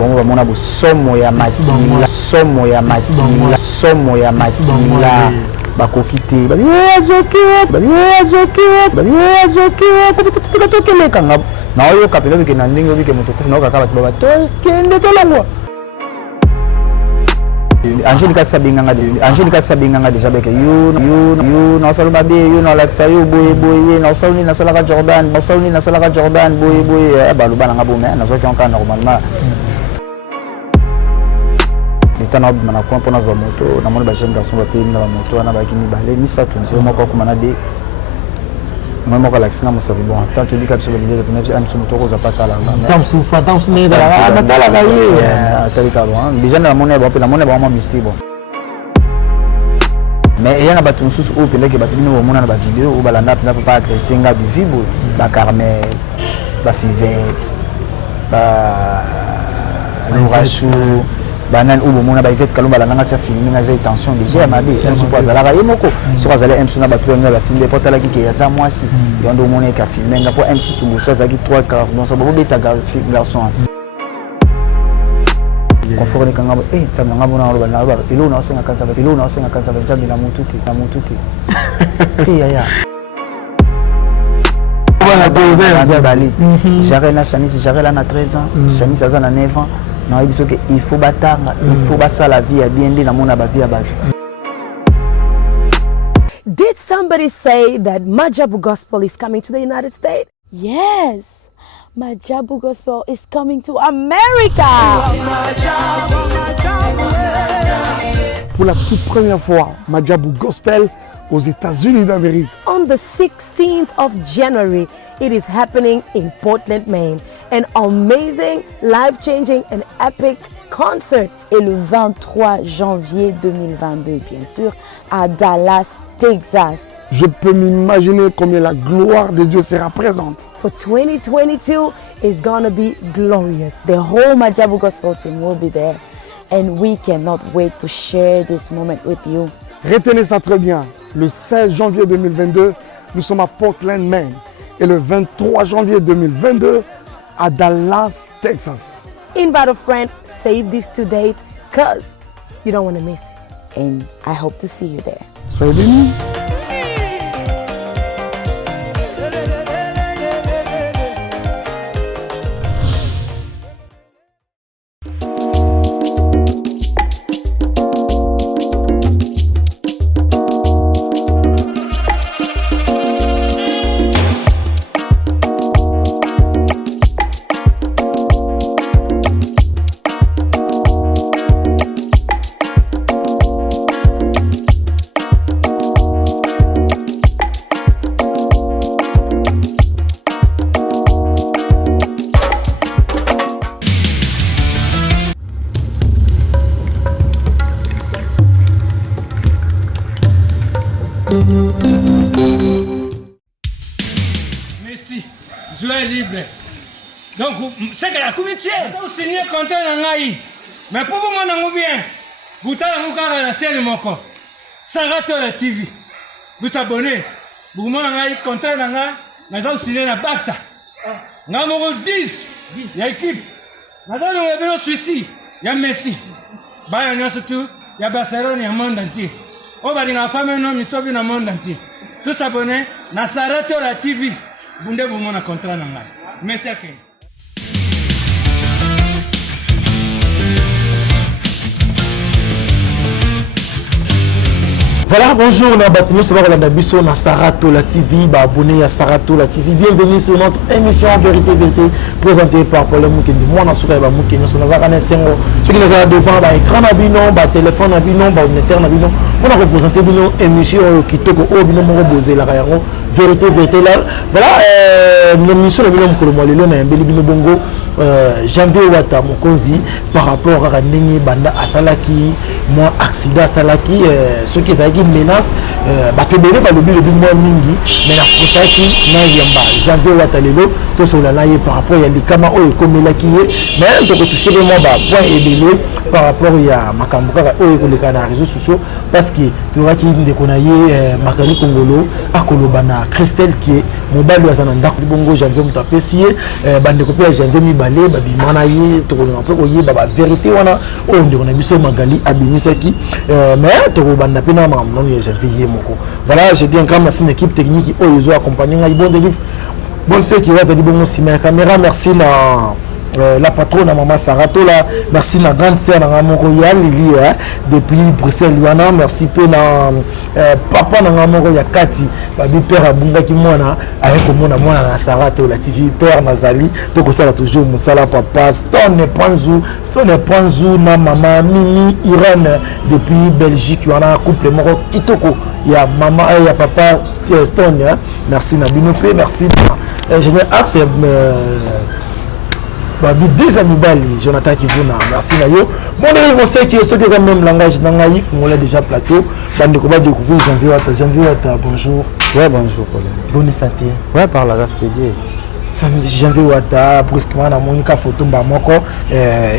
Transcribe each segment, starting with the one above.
bon va mona bo somo ya makila somo ya makila somo ya makila bakokite bali azoke kufuta tokeleka ngabo na oyo kapela bike na ndenge bike motokufu na okaka bato baba to kende tolangwa Angelica Sabinganga déjà avec you no solo babi you no like say you boy no solo na sala Jordan boy baluba na ngabo mais na so kionka normalement litana bana ko pona zo moto na mona ba jeune garçon ba tini na moto na ba kini balé misatu nzo moko kuma na de moi moko like singa musabi bon tant que bika biso l'idée de penser am sumo toko za patala tam soufa tam sne da la batala ga ye atalika bon déjà na mona ba pela mona ba mo mystique bon mais il y a ba tout sous au pele que ba tini mo mona na ba vidéo ou ba la na pas agresser nga du vibo ba Carmel ba Fivette ba Lourachou banan ubo mona ba Yvette Kalumba la nanga tia filming nga tension déjà mabe en suppose la ga yemoko sur azale en suna ba tuenga ba tinde porta la ki ya za mwasi yondo mona ka filming nga po en sous so za ki 3 quarts donc ça ba beta garçon confort ni kanga tsama nga bona ba na ba ilo na senga kanta nzambi na mutuki ya voilà poser bali j'arrête na Chani j'arrête là na 13 ans Chani ça na 9 ans non il que il faut batanga il faut basa la vie bien dit na mona ba vie ba. Did somebody say that Majabu Gospel is coming to the United States? Yes, Majabu Gospel is coming to America. Pour la toute première fois, Majabu Gospel aux États-Unis d'Amérique. On the 16th of January, it is happening in Portland, Maine. An amazing, life-changing and epic concert. Et le 23 janvier 2022, bien sûr, à Dallas, Texas. Je peux m'imaginer combien la gloire de Dieu sera présente. For 2022, it's gonna be glorious. The whole Majabu Gospel team will be there. And we cannot wait to share this moment with you. Retenez ça très bien. Le 16 janvier 2022, nous sommes à Portland, Maine. Et le 23 janvier 2022, à Dallas, Texas. Invite a friend, save these 2 dates, because you don't want to miss it. And I hope to see you there. Soyez bénis. Merci. Joie libre. Donc, c'est que la comité, vous signez content en Aïe. Mais pour vous, mon bien, vous avez la scène mon corps. Sarato la TV. Vous abonnez. Vous m'avez content en Aïe. Mais vous signez la Barça. Nous avons 10. Il y a équipe. Nous avons Suisse. Il y a Messi. Il y a surtout. Il y a Barcelone, il y a le monde entier. On va dire la femme, non, mais dans le monde entier. Tous abonnés, na Sarato la TV. Vous avez un contrat. Merci à vous. Voilà, bonjour, on a battu sur la Bisso, na Sarato la TV, abonné à Sarato la TV. Bienvenue sur notre émission Vérité Vérité, présentée par Paul Moukendi. Moi, on a souri à Moukendi, on a regardé ceux qui nous ont devant, écran à binon, téléphone à binon, ordinateur à binon. On a représenté une émission qui toko au binon, on a posé la rayon. Vérité Vérité là. Voilà, l'émission de binon Kolomo, le nom est Bélibino Bongo, Janvier Wata Mokonzi, par rapport à Nengi Banda Asalaki, moi accident Asalaki, ceux qui ont menace batebele balobi lobi mwa mingi mais na protaki na yamba janvier wata lelo tosola na ye par rapport ya likama oyo ekomelaki ye mais tokotouche mwa bapoint ebele par rapport ya makambo kaka oyo ekoleka na réseaux sociaux parce que toyokaki ndeko na ye Makali Kongolo akoloba na Christelle kie mobali aza na ndako bongo janvier moto apesi ye bandeko mpe ya janvier mibale babima na ye tokolinga mpe koyeba bavérité wana oyo ndeko na biso Magali abimisaki mais tokobanda mpe na makambo nano ya janvier ye moko voilà je dis un grand merci na équipe technique oyo ezo accompagner ngai bon délivre bon c'est qui va te bongo nsima ya caméra merci na la patronne à maman Sarato là merci na grande sœur na moko ya Lili depuis Bruxelles wana merci pe na papa na moko ya Kati babi père abunga ki mwana ayeko mona na Sarato la TV père nazali to ko sala toujours musala papa Stone Panzu na maman Mimi Irene depuis Belgique wana couple moko kitoko ya maman ya papa Stone merci na bino pe merci na ingénieur Axe babi 10 amis bali Jonathan Kivuna merci na yo mon livre c'est que ceux qui ont même langage dans naïf on l'a déjà plateau bande ko ba découvrir janvier wata bonjour ouais bonjour Paul bonne santé ouais par la grâce de Dieu janvier wata brusquement na monika photo ba moko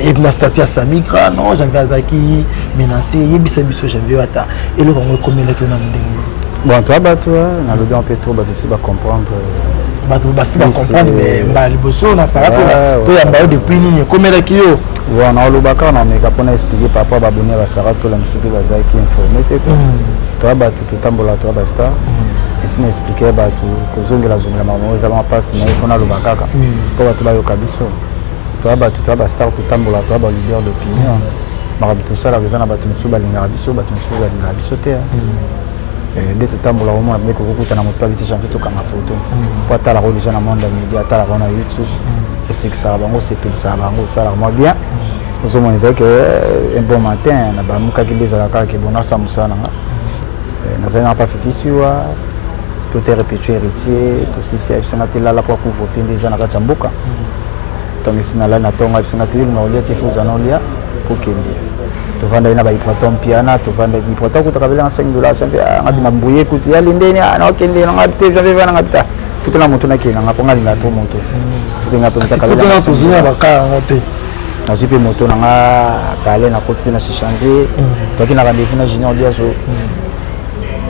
ibna statia samigra non janvier azaki menacé yebisa biso janvier wata et le kongo komela ki na ndenge bon toi na le bien peut trop ba tu vas comprendre bato basi ba comprendre mais ba liboso na Sarato to ya bayo depuis nini komela ki yo voilà on lobaka na meka pona expliquer par rapport ba bonner ba Sarato la msuki bazaki informé te ko to ba tu tambola to ba star ici na expliquer ba tu kozongela zongela mama za ma passe na ifona lobaka ka to ba to ba yo kabiso to ba star to tambola to ba leader d'opinion mara bitu sala bezana ba tu msuba linga biso ba tu msuba linga biso te nde totambola omona ndeko kokutana moto abiti janvier tokanga foto po atala ko déjà na monde ya média atala ko na YouTube osekisaka bango osepelisaka bango osalaka mwa bien ozomona ezalaki un bon matin na bamukaki nde ezalaka kaka bon nasa mosala nanga nazali nanga pa fifisiwa to te répétue héritier tosisi abisenga te lala po akuvofi nde eza na kati ya mboka ntongo esi nalali na ntongo abisenga te elinga olia te fozana olia kokende tovanda ina ba hypoton piana tovanda hypoton kutaka bela $5 champi ngabi na mbuye kuti ya lindeni na okende na ngabite jambe bana ngabita futuna moto na kina ngaponga linga to moto futenga to mtaka bela futuna to zina baka ngote na zipe moto na nga kale na koti na shishanze toki na rendez-vous na junior diazo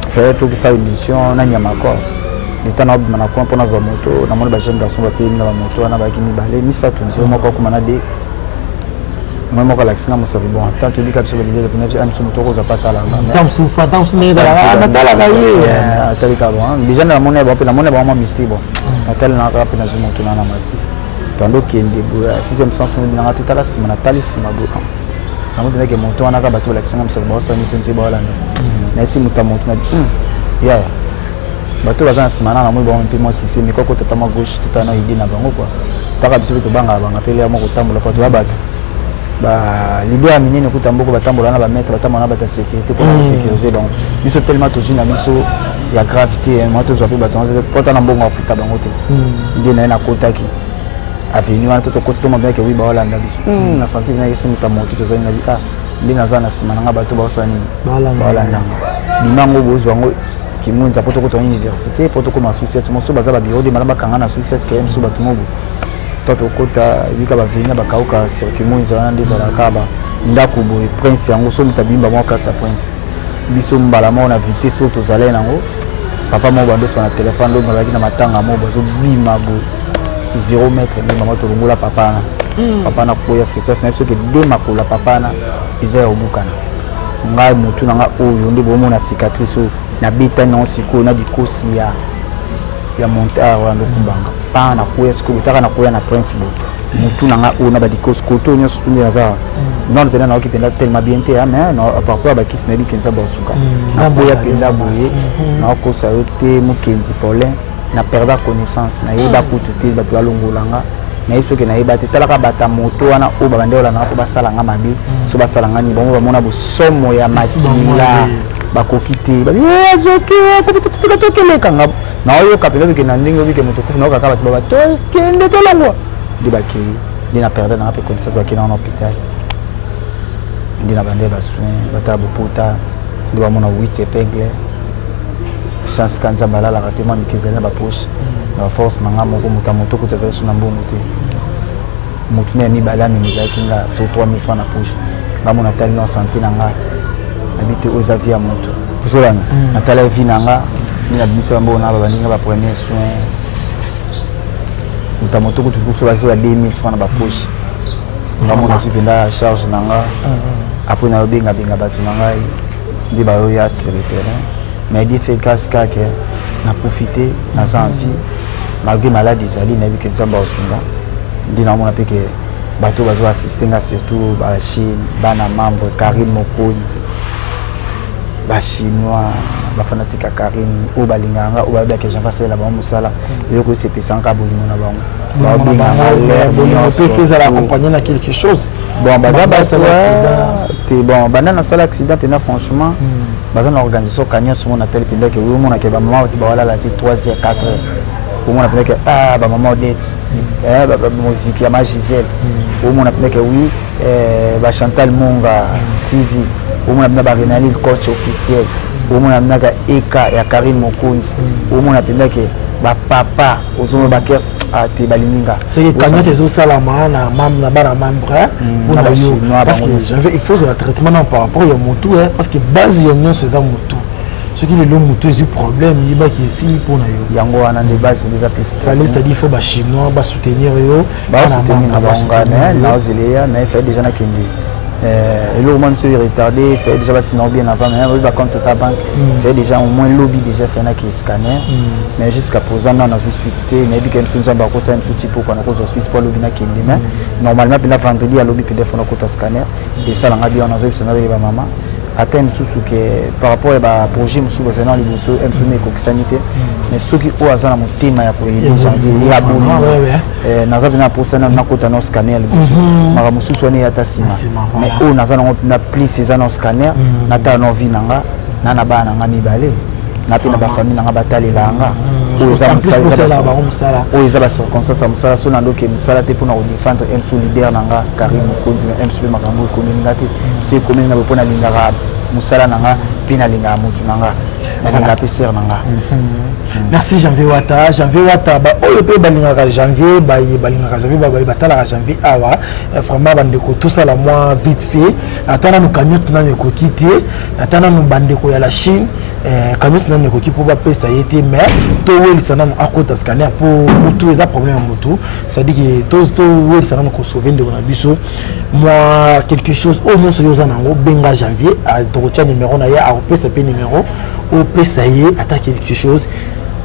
fait tout ça émission na nyama ko leta na obima na ko pona zo moto na mona ba jeune garçon ba temi na ba moto na ba kimi bale misa to nzo moko kuma na de moi moko la singa mosabi bon tant que lui kapso balide le nebi am sumu toko za patala tam soufa tam sune da la matala ga ye atali ka bon déjà na mona ba pe na mona ba ma misti bon atali na ka pe na zumo to na na mati tondo kende bo 6e sens mo na ngati tala sima na tali sima bo na mo ke moto ana ka ba to la singa mosabi ba sa ni tunzi ba la na si muta moto na ya bato bazana sima na mo ba mo pe mo sisi mi ko tata ma gauche tata na idi na bango quoi taka biso to banga pele ya mo ko tambola ko to bato ba l'idée à minine kuta mboko batambola na ba mettre batambola na ba sécurité pour sécuriser donc biso tellement tous na biso ya gravité moi to zope batonze pota na mbongo afuta bango te idée na kotaki avenue wana to kotito mo bien que oui ba wala na biso na senti na yesi mutamo to zani na bika ndina zana sima na bato ba osani wala na bimango bozwa ngo kimunza poto ko université poto ko ma société mo so baza ba bureau de malaba kanga na société KM so bato mobo toto kota bika ba venya ba kauka circuit munza wana ndiza la kaba ndako boy prince yango so mutabimba mo kata prince biso mbala mo na vitesse auto zale nango papa mo bando so na téléphone ndo ngaki na matanga mo bazo bima bo 0 mètre ni mama to longola papa na koya séquence na biso ke de makola papa na iza obukana ngai mutu na nga oyo ndi bomo na cicatrice na bita non siko na bikosi ya montar wana kumbanga pa na koya siko bitaka na koya na prince bo mutu na nga oyo na badikosi koto nyo sutu ndi naza non pena na okipenda tellement bien te mais non à part ba kisi na bikenza ba suka na koya penda boye na ko sa yote mukenzi Paulin na perda connaissance na yeba kutu te ba twalongolanga na yeso ke na yeba te talaka bata moto wana o ba bandeola na ko basala nga mabe so basala nga ni bango ba mona bo somo ya makila ba kokite ba yezoke ko fitutula to keleka nga na oyo kapela bike na ndingo bike moto ko na ka ba ba to kende to lango di ba ki di na perda na pe connaissance ba ki na hôpital di na bande ba soin ba ta bo puta di ba mona 8 épingle chance kanza balala ratema mikizana ba poche na force nanga moko mutamoto kutazala suna mbongo te mutu me mi balami mizaki nga so 3000 francs na poche ngamo natali na santé nanga habite aux avions mutu zolana natala vie nanga ni na biso mbo na ba ninga ba premier soin mutamoto kutukuso ba 2000 francs na ba poche ngamo na supenda charge nanga après na benga batu nanga ndi ba ya sur le terrain mais dit fait casse kake na profiter na envie malgré maladie zali na biki nzamba osunga ndi na mona peke bato bazo assister nga surtout ba Chine bana membre Karine Mokonzi ba chinois ba fanatique Karine o balinganga o ba ke java sala ba musala yoko se pesanga bolimo na bango ba binganga l'air on peut faire accompagner na quelque chose bon baza ba accident te bon bana na sala accident pena franchement baza na organisation kanya sur mon appel penda que oui mon ke ba maman ki ba wala la 3h 4h au moins appelé que ba maman Odette ba musique ya ma Gisèle au moins appelé que oui ba Chantal Monga TV au moins appelé ba Renali le coach officiel au moins appelé que Eka ya Karine Mokonzi au moins appelé que ba papa ozomo ba kers ati balininga c'est que quand tu es au salama na mam na bana membre parce que j'avais il faut un traitement par rapport à motu parce que base ya non c'est ça motu ce qui est le motu est un problème il va qui ici pour na yo yango wana de base des appels fallait c'est-à-dire il faut ba chinois ba soutenir yo ba soutenir na bangana na ozelea na fait déjà na kendi et le moment c'est retardé fait déjà bâtiment bien avant mais on va compte ta banque fait déjà au moins lobby déjà fait na qui scanner mais jusqu'à présent on a une suite mais bien que nous avons ça une suite pour qu'on a cause suite pour lobby na qui mais normalement puis la vendredi à lobby PDF on a côté scanner et ça on a bien on a vu ça avec maman atteindre sous que par rapport à projet monsieur besoin les bosso MSU ko sanité mais ceux qui au hasard mon thème ya pour janvier ya bon naza bina pour ça na côté na scanner les bosso mara musu soné ya tasima mais au naza na plus ces annonces scanner na ta no vie nanga na bana nga mibale na pina ba famille nanga batalela nga o za musala o za ba circonstance musala so na ndoke musala te pona défendre MSU leader nanga Karim Mokonzi na MSU makambo ko ngati c'est commune na pona lingara musala nanga pina linga mutu nanga na PCR nanga merci Janvier Wata ba oyo pe balingaka janvier balingaka janvier batala janvier awa vraiment bandeko tout ça la moi vite fait atana nous camion na ne kokiti atana nous bandeko ya la Chine camion na ne kokiti pour ba pesa yete mais to weli sana mu akota scanner pour mutu eza problème mutu ça dit que to weli sana ko sauver de na biso moi quelque chose au moins soyo zanango benga janvier a to numéro na ya a pesa pe numéro au pesa yé attaque quelque chose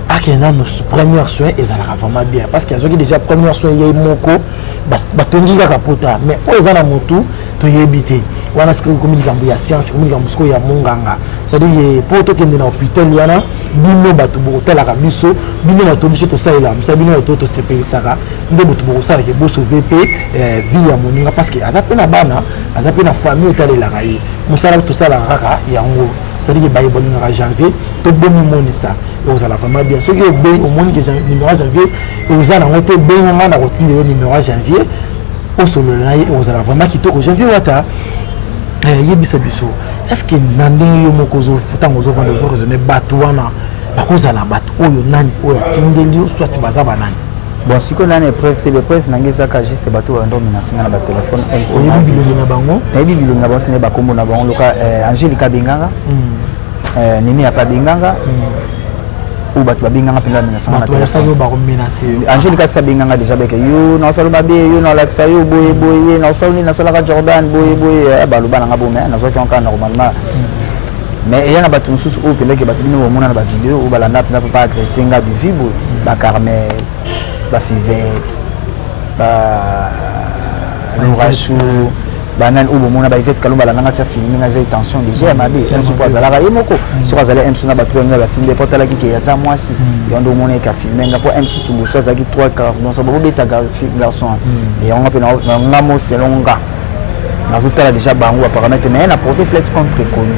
akena nos premiers soins ezalaka vraiment bien parce qu'il y a déjà premiers soins yé moko batongi kaka pota mais o ezana motu to yebité wana ce que communique ya science communique musko ya monganga c'est à dire poto kende na hôpital yana bino batu botala ka biso bino batu biso to saila msa bino to sepelisaka nde botu bosala ke boso VP vie ya moninga parce que azape na bana azape na famille talela kai musala to sala kaka yango c'est-à-dire que en janvier, tout le monde ça. Vous allez vraiment bien. Ce qui est bien au monde que numéro janvier, vous allez noter bien la routine de numéro janvier. Au solo là, vous allez vraiment quitter au janvier wata. Yebisa biso. Est-ce que nandingi yo mokozo futango zo vendre zo raisonner batuana. Bakoza la batu oyo nani oyo tindeli soit bazaba nani. Bon, si on a une preuve, les preuves n'engagent pas juste bateau en domination dans le téléphone. On y a vu le bango. Et puis le bango, tu n'es pas comme on a bon. Le cas Angelica Binganga, Nini a pas Binganga. Ou bateau Binganga puis la menace. Angelica Sabinganga déjà avec you, non seulement baby, you non like ça you boy, non seulement non seulement Jordan boy, baluba nanga boumé, non seulement encore normalement. Mais il y a un bateau sous ou puis là que bateau nous au monde dans la vidéo ou balanda n'a pas agresser nga du vibo, la Carmel. Ba fivette ba l'orachou banan ou mona ba fivette kalomba la nanga tia filmer nga tension déjà mabe en suppose la ga yemoko so azala en suna ba tuenga ba tinde porta la ki ya za mwasi yondo mona ka filmer nga po en susu so za ki 3 quarts donc ça ba beta garçon et on appelle nga mo selonga nazotala déjà bango apparemment mais na porter plainte contre connu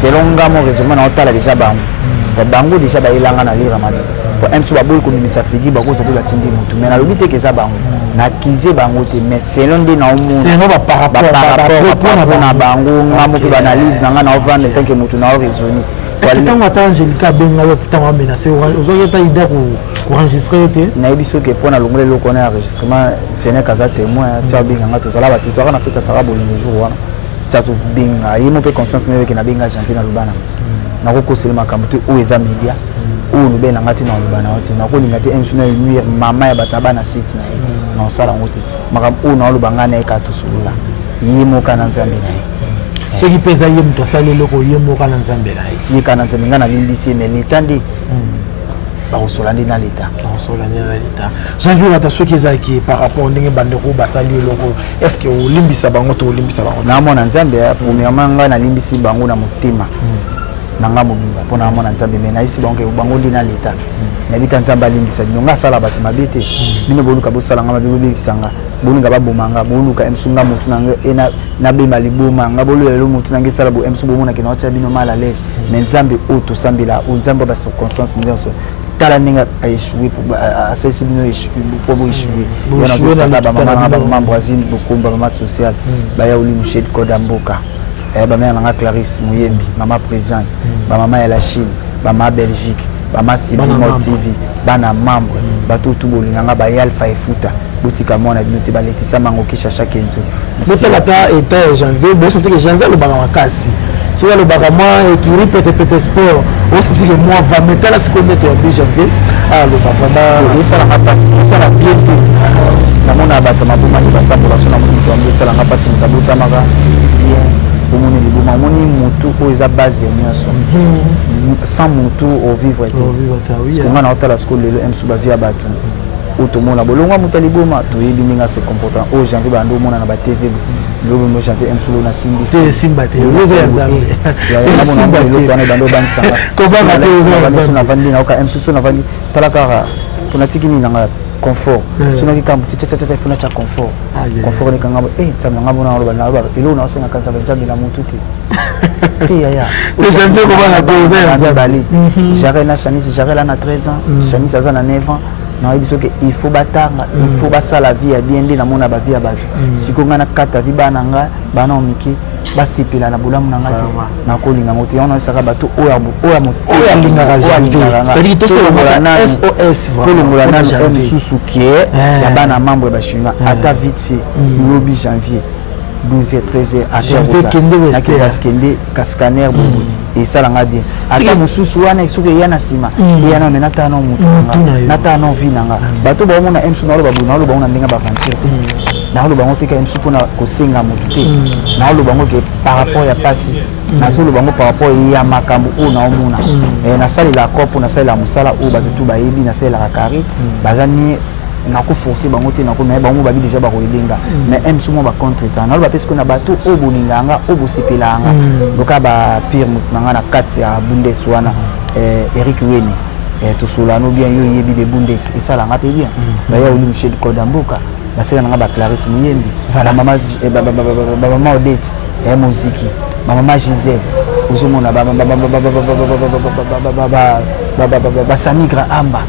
selonga mo raisonnement na otala déjà bango déjà ba ilanga na lira mabe pour un soir boy comme ça fait dit bango ça peut la tindi mutu mais na lobité que ça bango na kize bango te mais selon de na omo c'est non par rapport na bango ngamo pe analyse na nga na vendre tant que mutu na raisonner ntango ata Angélica abenga yo ntango amenace ozwaki ata idée koenregistre te nayebi soki mpo na longoli eloko na enregistrement fenek aza témoin tia obenganga tozala bato toaka na fete asaka bolingo jour wana tia tobenga ye mo mpe conscience nayebeke nabenga janvier na lobana nakokoseli makambo te oyo eza média oyo lobe nanga te na oloba na yo te nakolinga te msu na enuire mama ya bato na bana site na ye na osala yango te makambo oyo na oloba ngai na ye ka tosolola ye moka na nzambe na ye soki mpe eza ye moto asali eloko ye moka na nzambe na ye ye ka na nzambe ngai nalimbisi ye mais leta nde bakosola nde na leta janvier ata soki ezalaki par rapport ndenge bandeko basali eloko est ce que olimbisa bango to olimbisa bango naamona nzambe premièrement ngai nalimbisi bango na motema nanga mobimba mpo naamona nzambe me nayebisi bango bango nde na leta nayebita nzambe alimbisa bino nga asala bato mabe te bino boluka bosalanga mabe bobebisanga bolinga babomanga boluka msunga motu nanga nabema liboma nga bolelo motu nanga esala bo msu bomonaki na otia bino mal à l'aise me nzambe oyo tosambela oyo nzambe bacirconstance nyonso tala ndenge aéchoué asalisi bino po boéchoué yana ozosanga bamama bamama brazil bokomba mama social baya oli mouched koda mboka bamaya nanga Clarisse Muyembi mama présidente bamama ya la Chine bama Belgique bama Sibimo TV bana membre bato tout bolinganga baya Alpha Efuta botika mona bino te baletisa mango kisha kenzo botala ta était janvier bo senti que janvier le banga makasi so le banga moi qui répète sport on senti que moi va mettre la seconde te en janvier le banga ça la passe ça la bien namona bato mabuma ni batambola sona moto ambe sala nga pasi mutabuta maka omoni libuma omoni mutu oyo eza base ya nyonso sans mutu ovivre te nga na otala siko lelo msu bavia bato oyo tomona bolongwa mutu ya libuma toyebi ndenge ase comportant oyo janvier bando omona na batv lobo janvier msu lo nasimbi eloko wana bando obangisanga navandi naoka msu so navandi tala kaka mpona tiki nini nanga confort sonaki kambo tchatchatcha ifuna cha confort confort nekanga nzambe nanga bona oloba na oloba elo na osenga kanza nzambe na mutu te yaya janvier ko bana poser nzabali jarel na Shanice jarel na 13 ans Shanice aza na 9 ans na biso ke il faut batanga il faut basala vie ya bien nde na mona ba vie ya baje siko ngana kata vi bana nga bana omiki basipela na bulamu na ngati na kolinga moti ona saka bato oya linga janvier c'est-à-dire to SOS voilà na msusu kie ya bana mambo ya bashunga ata vite fait lobi janvier 12h 13h à kende kaskaner bobo et ça langa bien ata mususu wana isuke yana sima yana menata na mutu nata na vinanga bato ba mona emsu na lo babu na lo ba una ndinga ba vampire na lo bango tika emsu pona ko senga mutu te na lo bango ke par rapport ya pasi na zo lo bango par rapport ya makambo o na omuna na sali la kopo na sali la musala o bato tu ba yebi na sali la kari bazani nako forcer bango te nako mais bango babi déjà ba ko elenga mais aime souvent ba contre temps na ba parce que na bato o bolinganga o bosepelanga loka ba pire mutnanga na 4 ya Bundes wana Eric Weni to solano bien yo yebi de Bundes et ça la ngate bien ba ya oli Michel Kodamboka ba sera nga ba Clarisse Muyembi la maman maman Odette et Moziki maman Gisèle ozomona basamigra amba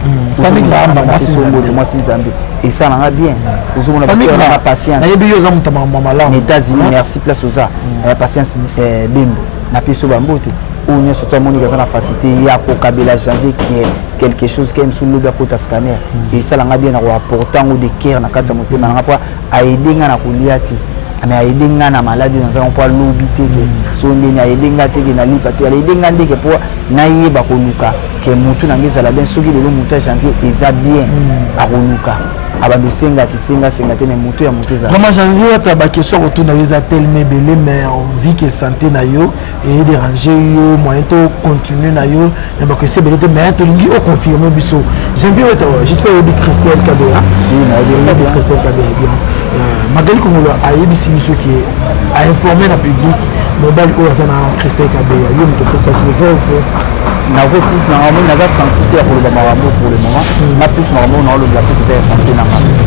moi sinzambe et ça nanga bien ozomona basamigra patience nayebi yo za mutama malamu États-Unis merci place oza patience dembo na piso bambote ou ne surtout moni gaza na facilité ya ko kabela janvier qui est quelque chose qui aime sous le bakota scanner et ça nanga bien na rapportant ou de cœur na kata motema nanga po aidenga na kuliati mais aidenga na maladie dans un point lobité que so ndeni aidenga teke na lipate aidenga ndeke po na yeba koluka ke mutu na ngeza la bien soki le mutu janvier eza bien a koluka abando senga kisenga senga te na mutu ya mutu za vraiment janvier ta ba question autour na eza tellement belé mais on vit que santé na yo et déranger yo moyen to continuer na yo et ba que c'est belé mais to lingi o confirmer biso janvier j'espère que Christelle Kabea si na bien Christelle Kabea bien Magali Kongolo a yebisi biso qui a informé la public mobile ko sana Christelle Kabea yo mto pesa qui veut na beaucoup na amon na za sensibilité pour le marambo pour le moment na plus marambo na le la plus c'est santé na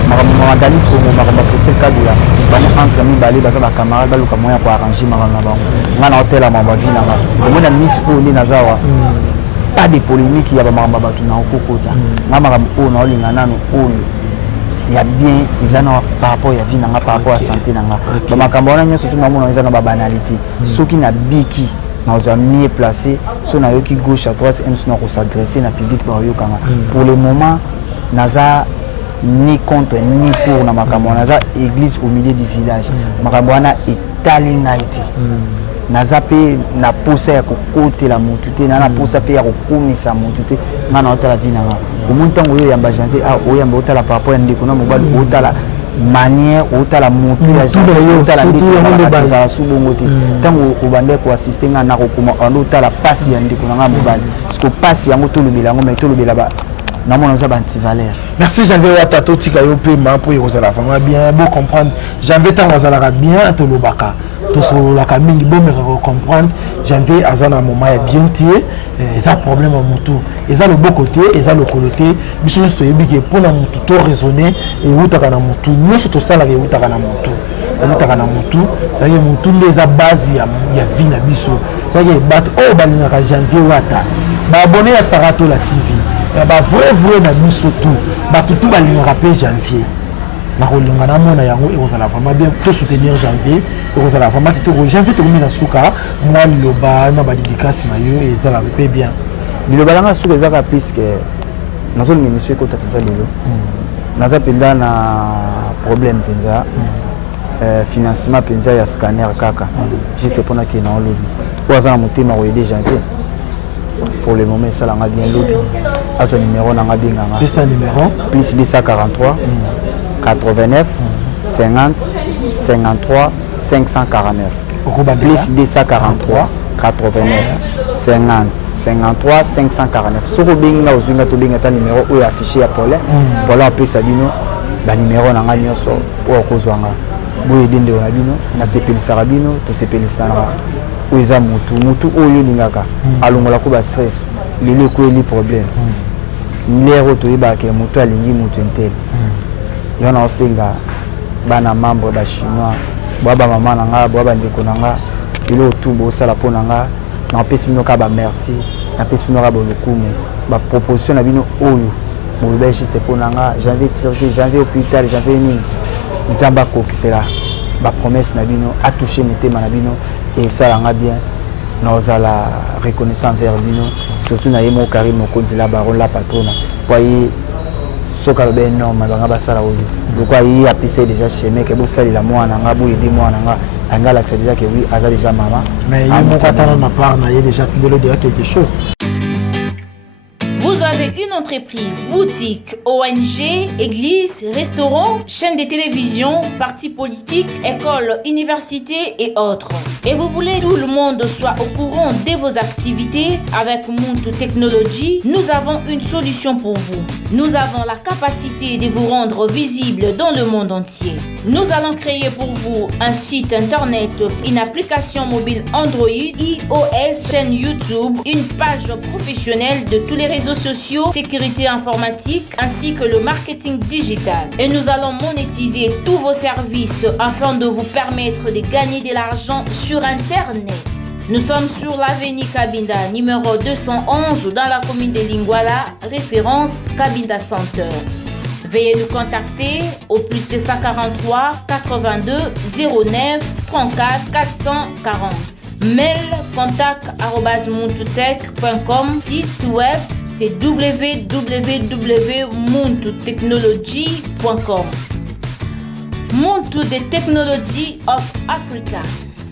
marambo Magali Kongo marambo Christelle Kabea bango entre mi balé baza ba camarade baluka moya pour arranger marambo bango ngana hotel à mabavi na nga mona mix ko ni nazawa pas de polémique ya ba marambo batu na okokota nga marambo o na olinga nanu oyo ya bien izana par rapport ya vie nanga par rapport à santé nanga ba makambo wana nyoso tu mamono izana ba banalité soki na biki nazwa mieux placé so nayoki gauche à droite MC na s'adresser na public ba yokanga pour le moment naza ni contre ni pour na makambo naza église au milieu du village makambo wana etali ngaiti naza pe na posa ya kokotela mutu te na posa pe ya kokumisa mutu te nga na otala vi nanga omuntu ntango oyo yamba janvier oyamba otala par rapport ya ndeko na mobali otala manière otala mutu ya janvier otala ndeko subongo te ntango obande koassiste nga na kokoma ando otala pasi ya ndeko na nga mobali parce que pasi yango tolobela yango mais tolobela ba namona za bantivaleur. Merci Janvier Wata totika yo pe ma pour yozala vraiment bien beau comprendre Janvier tango azala bien to lobaka to so la kamini bo me comprendre Janvier azana moment ya bien tié ça problème mutu eza le beau côté eza le côté biso juste yebi ke pona mutu to raisonner et utaka na mutu nyoso to sala ke utaka na mutu utaka na mutu ça y est mutu les base ya vie na biso ça y est bat o balinga ka Janvier Wata ba abonné à Sarato la TV ba vrai na biso tout ba tout balinga pe Janvier na kolinga na mona yango ekozala vraiment bien to soutenir Janvier ekozala vraiment to Janvier to mina suka moi loba na ba dédicace na yo ezala pe bien liloba langa suka ezaka plus que nazo ni monsieur ko tapenza lelo naza penda na problème penza financement penza ya scanner kaka juste pour na ki na lobi oza na motema ko aider Janvier pour le moment ça l'a bien lobby à son numéro n'a bien ganga plus un numéro plus 243 89 50 53 549 plus 243 89 50 53 549 sur le bing là aux to bing ta numéro ou affiché à Paulin voilà après Sabino ba numéro n'a ngani so ou kozwanga boye dinde na bino na sepelisa rabino to sepelisa na oza mutu oyo lingaka alongola ko ba stress lelo ko eli problème lero to ibaka mutu alingi mutu entel yona osenga bana membre ba chinois baba mama nanga baba ndeko nanga ilo tumbo sala pona nga na pesi bino ka ba merci na pesi bino ka ba lokumu ba proposition na bino oyo bo ba juste pona nga janvier hôpital janvier ni nzamba kokisela ba promesse na bino a toucher motema na bino et ça l'a bien nous allons reconnaissant envers bino surtout na yemo Karim Mokonzi la baron la patronne voyez ce que ben non ma banga sala oyo donc il a pissé déjà chez mec et bo sali la moi na nga bo aider moi na nga anga l'accès déjà que oui aza déjà maman mais il mon katana na part na déjà tindelo déjà quelque chose. Vous avez une entreprise, boutique, ONG, église, restaurant, chaîne de télévision, parti politique, école, université et autres. Et vous voulez que tout le monde soit au courant de vos activités avec Muntu Technology, nous avons une solution pour vous. Nous avons la capacité de vous rendre visible dans le monde entier. Nous allons créer pour vous un site internet, une application mobile Android, iOS, chaîne YouTube, une page professionnelle de tous les réseaux sociaux, sécurité informatique ainsi que le marketing digital. Et nous allons monétiser tous vos services afin de vous permettre de gagner de l'argent sur Internet. Nous sommes sur l'avenue Kabinda, numéro 211 dans la commune de Lingwala, référence Kabinda Center. Veuillez nous contacter au plus 243 82 09 34 440. Mail contact@muntutech.com. Site web c'est www.muntutechnology.com. Muntu the Technology of Africa.